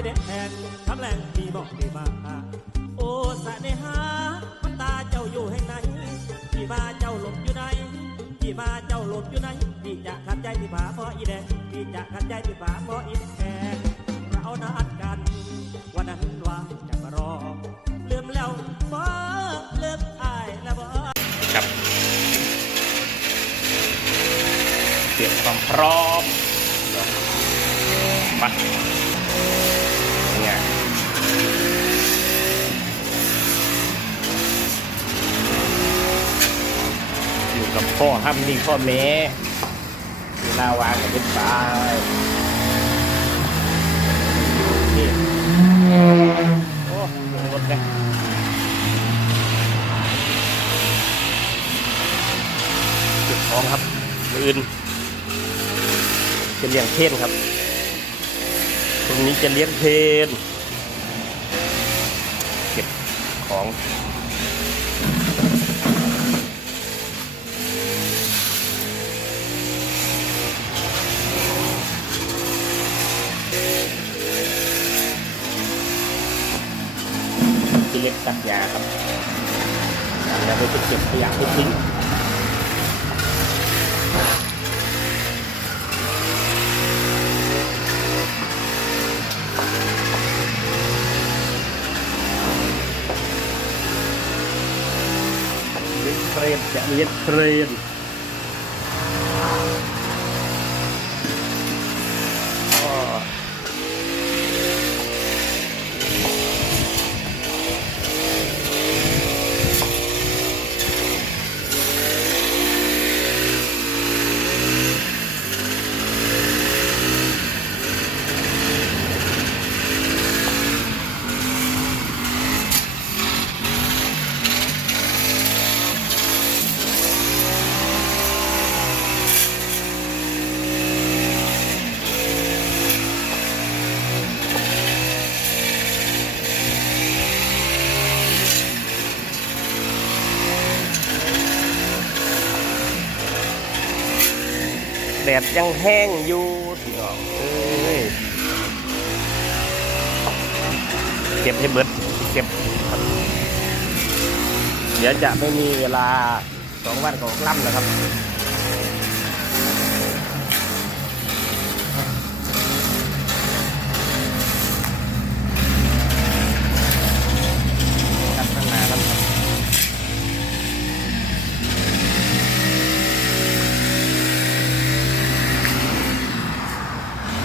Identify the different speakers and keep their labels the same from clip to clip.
Speaker 1: อีแดงคำแรงมีบอกมีมาโอ้สะเนหามันตาเจ้าอยู่แห่งไหนพี่มาเจ้าหลบอยู่ไหนพี่มาเจ้าหลบอยู่ไหนพี่จะขัดใจพี่ผาเพราะอีแดงพี่จะขัดใจพี่ผาเพราะอีแดงเรานัดกัน วันนั้นว่าจะมารอลืมแล้วบ่ลืมอายแล้วบ่
Speaker 2: ครับเตรียมความพร้อมมาเนี่ยอยู่ กับพ่อทำนี่พ่อแม่เวลาวางกับเป็นปลานี่โอ้รถเลยจุดท้องครับมืออื่นจะเลี้ยงเพนครับ ตรงนี้จะเลี้ยงเพนเก็บของ จะเล็กตัดยาครับแล้วไปเก็บขยะไปทิ้งเรียงเรนจะเรียงเทรนก็แดดยังแห้งอยู่พี่น้องเอ้ยเก็บให้เบิดเก็บเดี๋ยวจะไม่มีเวลาสองวันของล่ำนะครับข้างหน้าครับ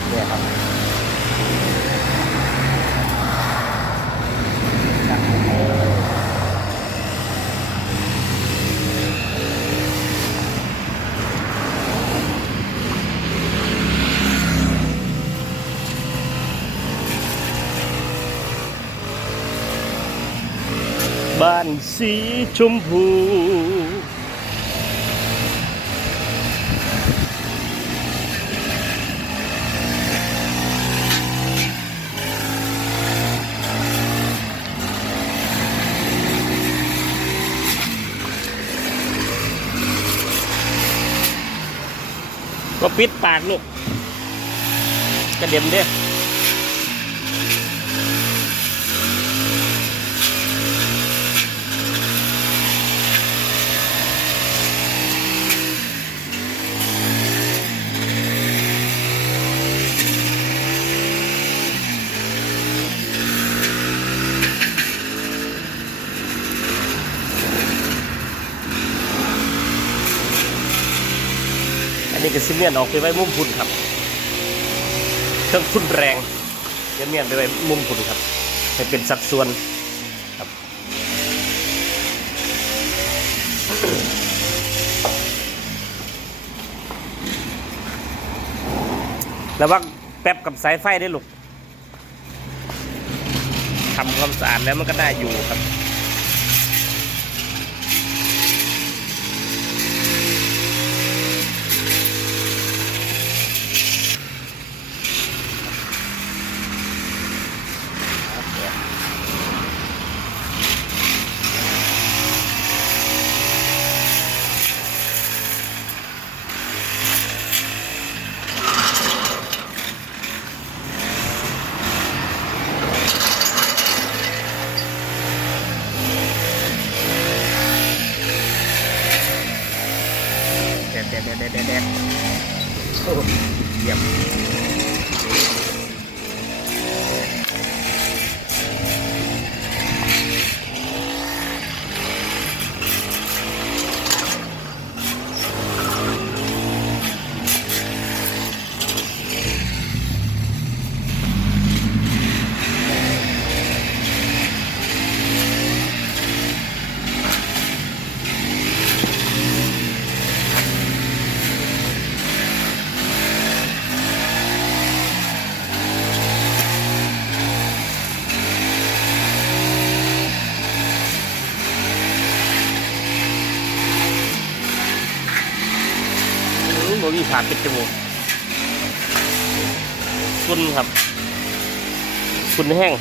Speaker 2: เนี่ยครับจับเออ บ้านสีชมพู ก็ปิดปากลูกกระเด็มเด้ นนี้ก็ซิเมียนออกไปไว้มุมพุ่นครับ เครื่องทุ่นแรงเดี๋ยวเมียนไปไว้มุมพุ่นครับ ให้เป็นสัดส่วนครับระวังแป๊บกับสายไฟได้ลูกทำความสะอาดแล้วมันก็ได้อยู่ครับ เดดเดดเดดโอ้ยเยี่ยม ขาดปิดจมูกคุณครับ คุณแห้ง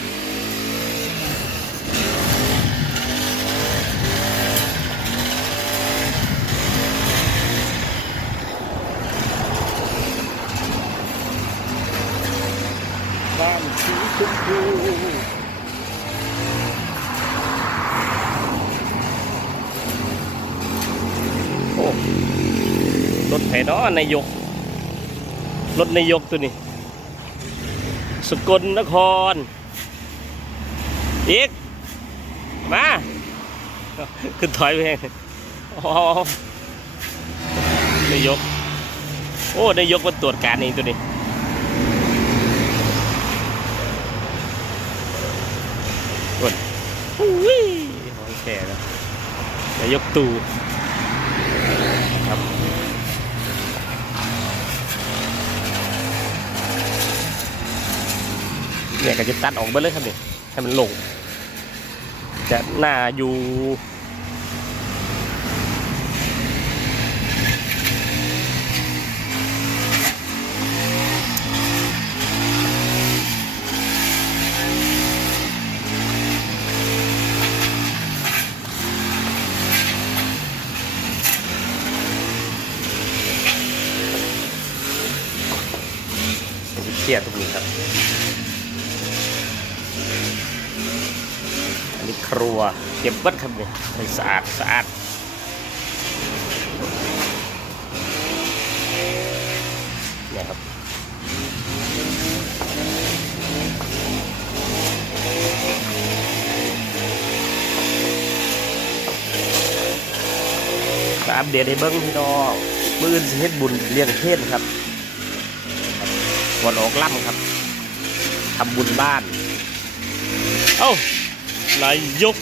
Speaker 2: บ้านสีชมพูโอ้ รถไถเนาะนายก รถนายกตัวนี้ สกลนคร อีก มาขึ้นถอยไปเองอ๋อนายก โอ้นายกมาตรวจการเองตัวนี้กดอุ้ยโอเคแล้วนายกตู่ครับ เนี่ยก็จะตัดออกไปเลยครับนี่ให้มันลง จะหน้าอยู่เครียดตรงนี้ครับ อันนี้ ครัว เก็บเบัดครับเนี่ยให้สะอาดสะอาดนี่ครับก็อัปเดตให้เบิ้งพี่น้องมื่อื่นสิเฮ็ดบุญเลี้ยงเพศครับวันออกล่ำครับทำบุญบ้าน เอ้า นายก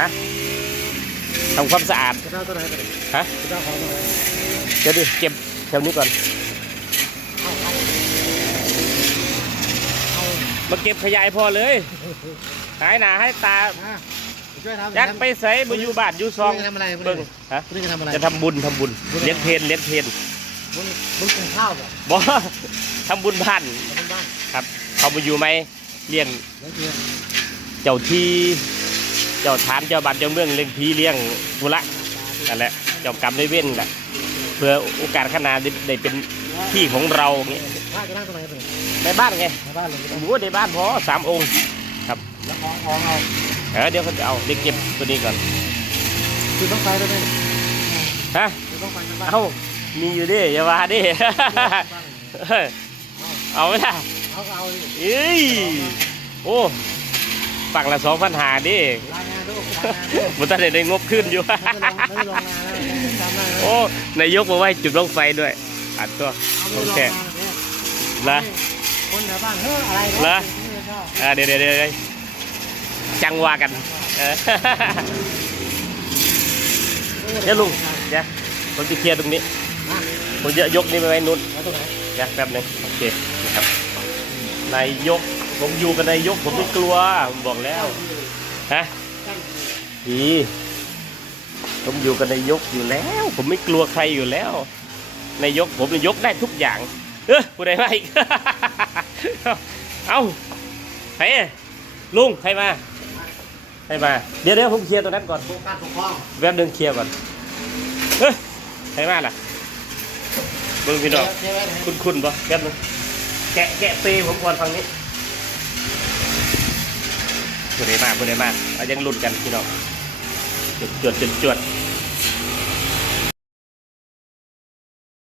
Speaker 2: ฮะทำความสะอาด
Speaker 3: จะได้ตัวไหนตัวไหน
Speaker 2: ฮะ
Speaker 3: จะได้ของตัวไหน
Speaker 2: เดี๋ยวดิเก็บแถวนี้ก่อน
Speaker 3: เอาเอาเอา
Speaker 2: มาเก็บขยายพอเลย หายหนาให้ตา
Speaker 3: มาช่วยทำ
Speaker 2: ยักไปใส่มาอยู่บ้านอยู่ซอง
Speaker 3: คุณจะทำอะไรคุณ
Speaker 2: เบิ่งฮะ
Speaker 3: คุณจะทำอะไร
Speaker 2: จะทำบุญทำบุญเลี้ยงเพนเลี้ยงเพน
Speaker 3: บุญบุญกินข้าวบ่
Speaker 2: บ่ทำบุญบ้าน
Speaker 3: ทำบ้าน
Speaker 2: ครับ เขามาอยู่ไหมเลี้ยง
Speaker 3: เลี้ยงเพียง
Speaker 2: เจ้าที่เจ้าฐานเจ้าบ้านเจ้าเมืองเลี้ยงผีเลี้ยงธุระนั่นแหละเจ้ากรรมได้เว้นแหละเพื่อโอกาสข้างหน้าได้ได้เป็นที่ของเราเงี้ย
Speaker 3: พระจะนั่งตัวไหนตัวไหน
Speaker 2: ในบ้านไง
Speaker 3: ในบ้านเลย
Speaker 2: โอ้โหในบ้านพอสามองค์
Speaker 3: แล้วของของเอา
Speaker 2: เออเดี๋ยวเขาจะเอาเด็กเก็บตัวนี้ก่อน
Speaker 3: คือต้องไปด้วยไหม
Speaker 2: ฮะ
Speaker 3: คือต้องไปกันบ้าน
Speaker 2: เอ้ามีอยู่ดิอย่าว่าดิเฮ้ยเอาไหมล่ะ
Speaker 3: เอาก็เอาดิ
Speaker 2: เอ้ยโอ้ฝั่งละสองพันหาดิ
Speaker 3: รายงานด้วยรายงานด้วย
Speaker 2: มันต้องได้งบขึ้นอยู่
Speaker 3: ไม่ได้ลงไม่ได้ลงงานแล้วจำได้ไหม
Speaker 2: โอ้นายกมาไว้จุดลงไฟด้วย อัดตัว
Speaker 3: เอาไม่ได้ลงงานเนี่ย
Speaker 2: ละ
Speaker 3: คนแถวบ้านเฮ้ออะไร
Speaker 2: เหรอ
Speaker 3: ไม่ชอบ
Speaker 2: อ่าเดี๋ยวเดี๋ยวเดี๋ยวจังว่ากันเออเดี๋ยวลุงเดี๋ยวผมจะเคลียร์ตรงนี้
Speaker 3: มา
Speaker 2: ผมจะยกนี่ไปไว้นู้น
Speaker 3: แล้วตัวไหน
Speaker 2: เดี๋ยวแป๊บหนึงโอเคนะครับ นายก ผมอยู่กับนายกผมไม่กลัว ผมบอกแล้วฮะดีผมอยู่กับนายกอยู่แล้ว ผมไม่กลัวใครอยู่แล้ว นายกผมนายกได้ทุกอย่าง เออผู้ใดมาอีก เอาใครอะลุงใครมาใครมา เดี๋ยวเดี๋ยวผมเคลียร์ตัวนั้นก่อน
Speaker 3: โครงการปกครอง
Speaker 2: แป๊บหนึงเคลียร์ก่อนเฮ้ยใครมาล่ะเบิ่งพี่น้อง
Speaker 3: เทไว้ไหน
Speaker 2: คุณคุณปะแป๊บนึง แกะแกะเปผมก่อนฝั่งนี้ผู้ใดมากผู้ใดมากเอายังหลุดกันพี่น้องจวดจวดจวดจวด